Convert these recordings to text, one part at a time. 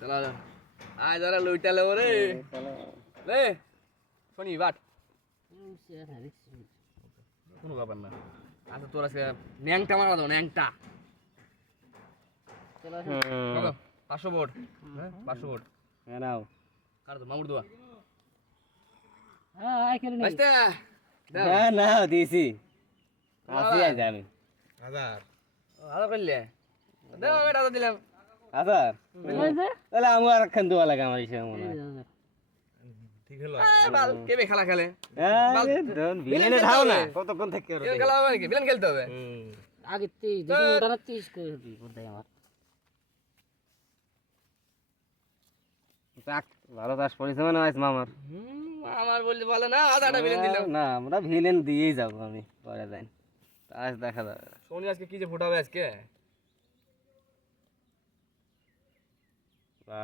চলা আয় যারা লইটালে ওরে রে শনি বাট কোনো ব্যাপার না আচ্ছা তোর আজকে ন্যাংটা মারা দাও ন্যাংটা চলো 500 ভোট হ্যাঁ 500 ভোট হ্যাঁ নাও কার তো মামুর দোয়া হ্যাঁ আই কেন নেই বাস্তা হ্যাঁ নাও দিছি আসি আজ আমি আদা করলে দাও বেটা তো দিলাম আচ্ছা তাহলে আমি আর খান দোয়া লাগে আমার হিসেবে মনে হয় ঠিক হলো বাল কেবে খেলা খেলে ভিলেনে ধাও না কতক্ষণ থেকে কেন খেলা হবে নাকি বিলেন খেলতে হবে আগে 30 দুটো ওটা 30 করে দিই বলতে আমার যাক ভালো চাষ করেছে মানে আজ মামার আমার বলতে বলে না আদাটা বিলেন দিলাম না আমরা ভিলেন দিয়েই যাবো আমি পরে যাই আজ দেখা যাবে শনি আজকে কি যে ফুটাবে আজকে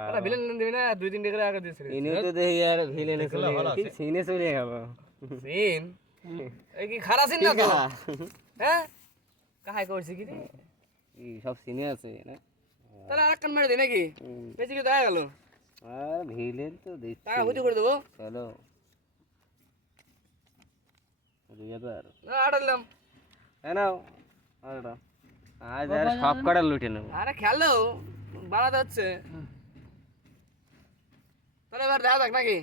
আরে বিলেন দিবি না 2-3 টাকা আগে দিয়েছিস ইনি তো দেখি আর ভিলেনে চলে কি সিনে চলে যাবো সিন এই কি খারাপ সিন না তো হ্যাঁ কাহাই করছিস কি রে এই সব সিনে আছে না তাহলে আরেকখান মেরে দে নাকি বেশি কি দেখা গেল আর ভিলেন তো দিচ্ছি টাকা হুতি করে দেবো চলো 2000 না আটালাম হ্যাঁ নাও আরেকটা আজ আর সব কটা লুটে নেবো আরে খেলো বাড়াতে হচ্ছে তাহলে এবার দেখা যাক নাকি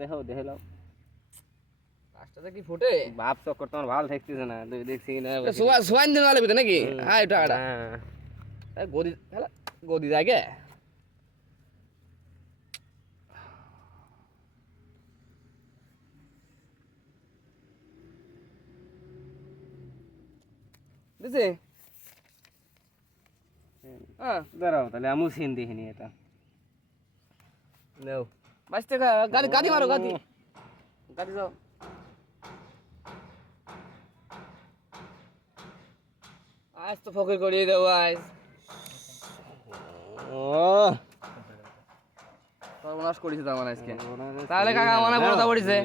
দেখো দেখে নাও কাজটাতে কি ফুটে বাপ চক্কর তোমার ভালো থাকতেছে না দেখছি না সোয়াইন দিন वाले भी নাকি হ্যাঁ এটা আটা হ্যাঁ গোদি হেলা গোদি জায়গা দিছে হ্যাঁ দাঁড়াও তাহলে আমিও সিন দেখিনি এটা নাও বাঁচতে গাড়ি গাড়ি মারো গাড়ি গাড়ি যাও আজ তো ফকির করিয়ে দেবো আজ ও সর্বনাশ করেছে তো আমার আজকে তাহলে কাকা আমার বলতা পড়িছে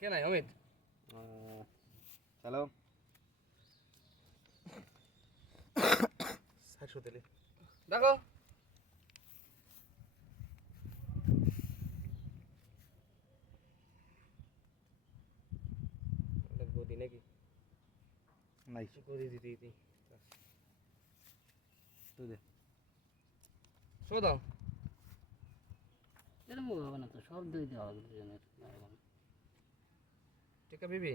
কে নাই অমিত চলো দেখো গদি নাকি নাই গদি দিদি দিদি তুই দে শো দাও এরকম হবে না তো সব দুই দেওয়া হবে দুজনের ঠিক আছে বিবি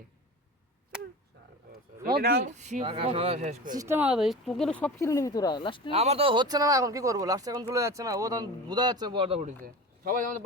সিস্টেম আলাদা তোকে সব কিনে নিবি তোরা লাস্টে আমার তো হচ্ছে না এখন কি করবো লাস্টে এখন চলে যাচ্ছে না ও তখন বোঝা যাচ্ছে বড়টা ফুটেছে সবাই আমাদের